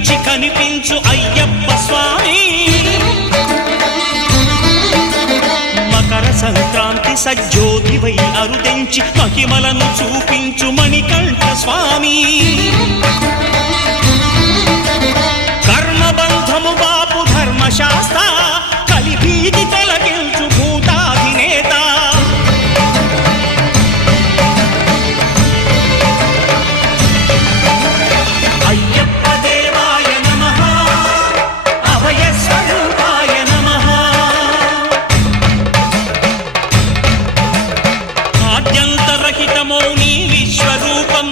కనిపించి కనిపించు అయ్యప్ప స్వామి. మకర సంక్రాంతి సజ్జోతివై అరుదెంచి మహిమలను చూపించు మణికంఠ స్వామి. కర్మబంధము బాపు ధర్మశాస్త్ర కలిభీతి తొలగించు భూతాధినేత. అయ్యప్ప దేవాయ నమః, అభయ స్వరూపాయ నమః. ఆద్యంతరహితమౌ నీ విశ్వరూపం